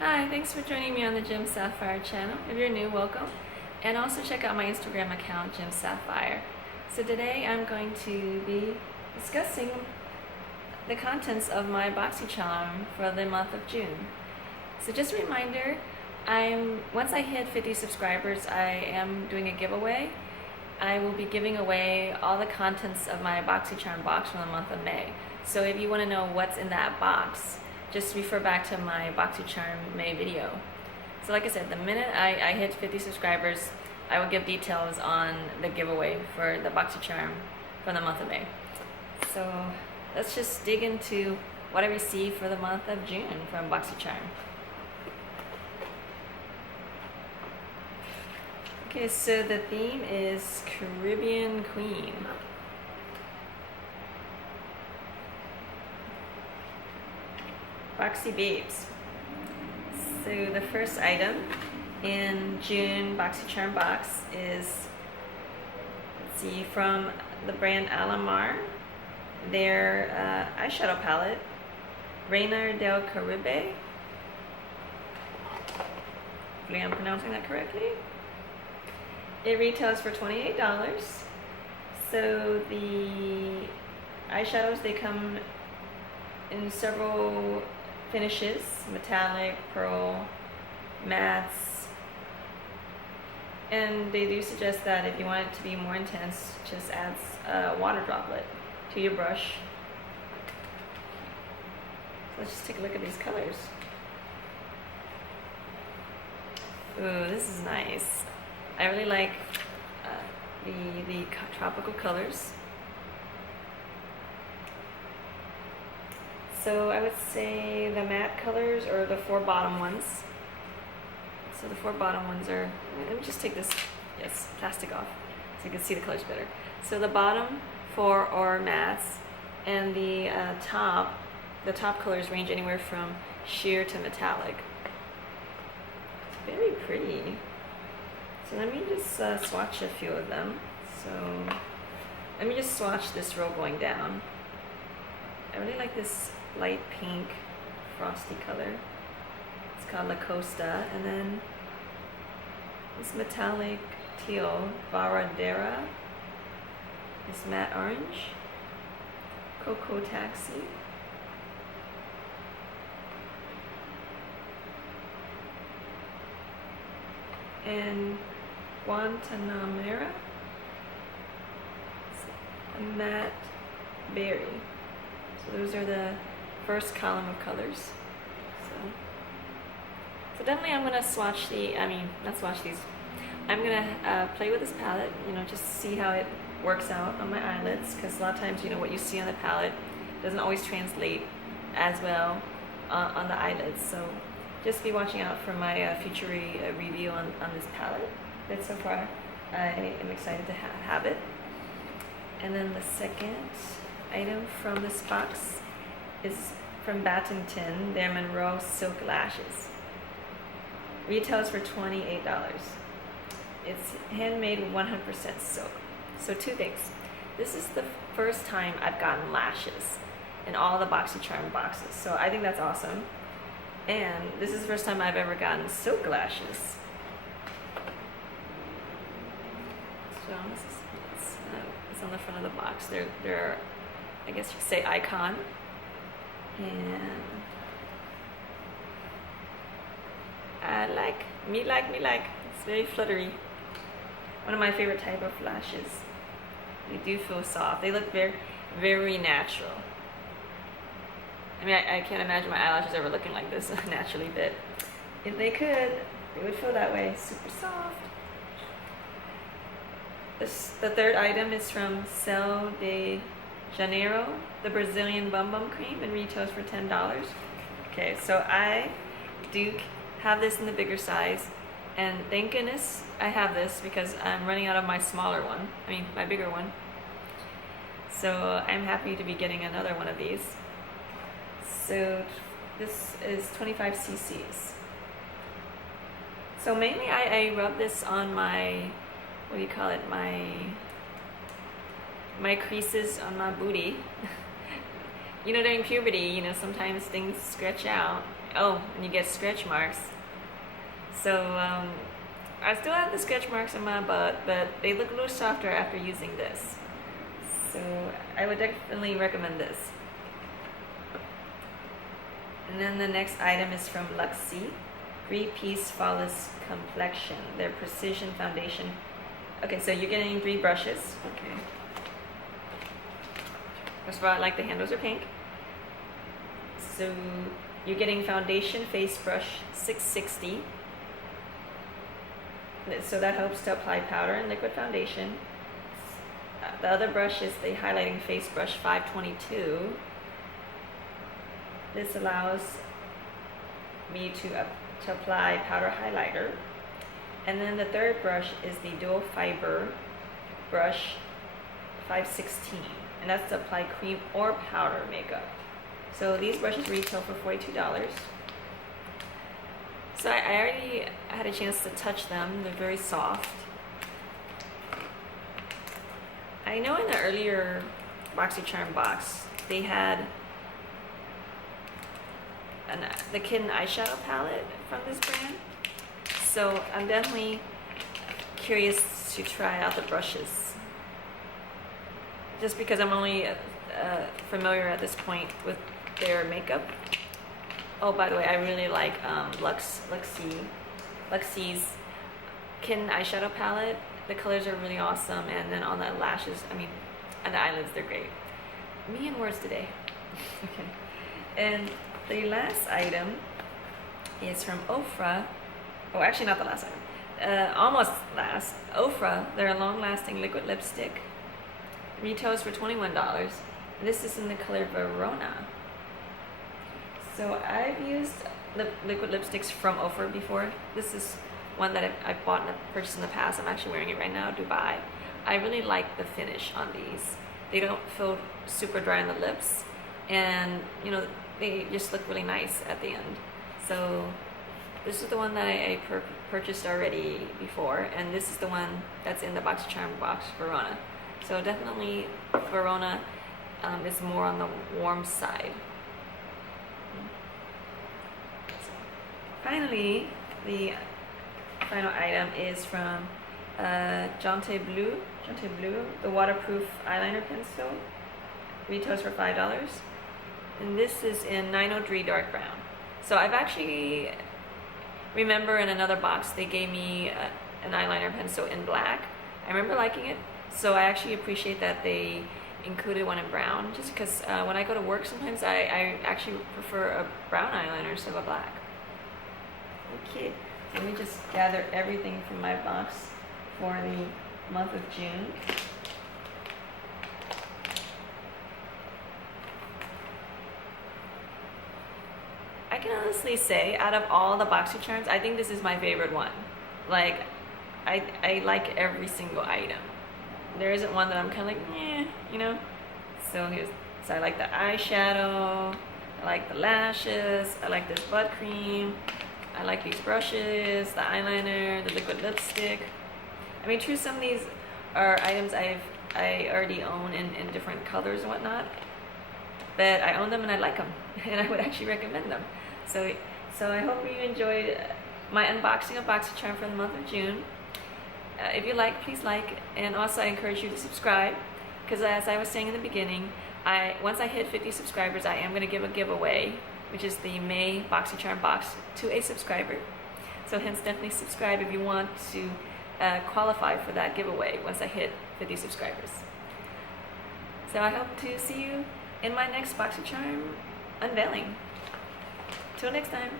Hi, thanks for joining me on the Gem Sapphire channel. If you're new, welcome. And also check out my Instagram account, Gem Sapphire. So today I'm going to be discussing the contents of my Boxycharm for the month of June. So just a reminder, once I hit 50 subscribers, I am doing a giveaway. I will be giving away all the contents of my Boxycharm box from the month of May. So if you want to know what's in that box, just refer back to my Boxycharm May video. So like I said, the minute I hit 50 subscribers, I will give details on the giveaway for the Boxycharm from the month of May. So let's just dig into what I received for the month of June from Boxycharm. Okay, so the theme is Caribbean Queen. Boxy Babes. So the first item in June Boxycharm box is, let's see, from the brand Alamar, their eyeshadow palette, Reina del Caribe. Hopefully I'm pronouncing that correctly. It retails for $28. So the eyeshadows, they come in several finishes: metallic, pearl, mattes, and they do suggest that if you want it to be more intense, just add a water droplet to your brush. So let's just take a look at these colors. Ooh, this is nice. I really like the tropical colors. So I would say the matte colors, or the four bottom ones. So the four bottom ones are, let me just take this, plastic off so you can see the colors better. So the bottom four are mattes, and the top colors range anywhere from sheer to metallic. It's very pretty. So let me just swatch a few of them. So let me just swatch this row going down. I really like this light pink frosty color. It's called La Costa. And then this metallic teal, Varadera. This matte orange, Cocoa Taxi. And Guantanamera, a matte berry. So those are the first column of colors. So definitely I'm gonna I'm gonna play with this palette, just see how it works out on my eyelids, because a lot of times, what you see on the palette doesn't always translate as well on the eyelids. So just be watching out for my future review on this palette. But so far, I am excited to have it. And then the second item from this box is from Battington, their Monroe Silk Lashes. Retails for $28. It's handmade 100% silk. So two things. This is the first time I've gotten lashes in all the Boxycharm boxes. So I think that's awesome. And this is the first time I've ever gotten silk lashes. So it's on the front of the box. They're I guess you could say icon. And I like. It's very fluttery. One of my favorite type of lashes. They do feel soft. They look very, very natural. I mean, I can't imagine my eyelashes ever looking like this naturally, but if they could, they would feel that way. Super soft. The third item is from Cel de Janeiro, the Brazilian Bum Bum Cream, and retails for $10. Okay, so I do have this in the bigger size, and thank goodness I have this, because I'm running out of my smaller one. My bigger one. So I'm happy to be getting another one of these. So this is 25 cc's. So mainly I rub this on my, my creases on my booty. During puberty, sometimes things stretch out, Oh, and you get stretch marks. So I still have the stretch marks on my butt, but they look a little softer after using this. So I would definitely recommend this. And then the next item is from Luxie, 3-piece flawless complexion, their precision foundation. Okay, so you're getting 3 brushes. Okay. First of all, I like the handles are pink. So you're getting foundation face brush 660. So that helps to apply powder and liquid foundation. The other brush is the highlighting face brush 522. This allows me to apply powder highlighter. And then the third brush is the dual fiber brush 516. And that's to apply cream or powder makeup. So these brushes retail for $42. So I already had a chance to touch them. They're very soft. I know in the earlier Boxycharm box, they had the Kitten eyeshadow palette from this brand. So I'm definitely curious to try out the brushes. Just because I'm only familiar at this point with their makeup. Oh, by the way, I really like Luxie's Kitten eyeshadow palette. The colors are really awesome, and then on the lashes, I mean, and the eyelids, they're great. Me and words today. Okay. And the last item is from Ofra. Oh, actually not the last item. Almost last. Ofra, their long-lasting liquid lipstick. Retails for $21. And this is in the color Verona. So I've used liquid lipsticks from Ofra before. This is one that I've bought and purchased in the past. I'm actually wearing it right now, Dubai. I really like the finish on these. They don't feel super dry on the lips, and you know, they just look really nice at the end. So this is the one that I purchased already before, and this is the one that's in the Boxycharm box, Verona. So definitely Verona is more on the warm side. Finally, the final item is from Jonteblue, the waterproof eyeliner pencil. Retails for $5. And this is in 903 dark brown. So I've actually, remember in another box they gave me an eyeliner pencil in black. I remember liking it. So I actually appreciate that they included one in brown, just because when I go to work sometimes I actually prefer a brown eyeliner instead of a black. Okay, let me just gather everything from my box for the month of June. I can honestly say, out of all the Boxycharms, I think this is my favorite one. Like, I like every single item. There isn't one that I'm kind of like, eh, you know? So I like the eyeshadow, I like the lashes, I like this butt cream, I like these brushes, the eyeliner, the liquid lipstick. I mean, true, some of these are items I already own in different colors and whatnot, but I own them and I like them, and I would actually recommend them. So I hope you enjoyed my unboxing of Boxycharm for the month of June. If you like, please like, and also I encourage you to subscribe, because as I was saying in the beginning, once I hit 50 subscribers, I am going to give a giveaway, which is the May Boxycharm box, to a subscriber. So hence, definitely subscribe if you want to qualify for that giveaway once I hit 50 subscribers. So I hope to see you in my next Boxycharm unveiling. Till next time.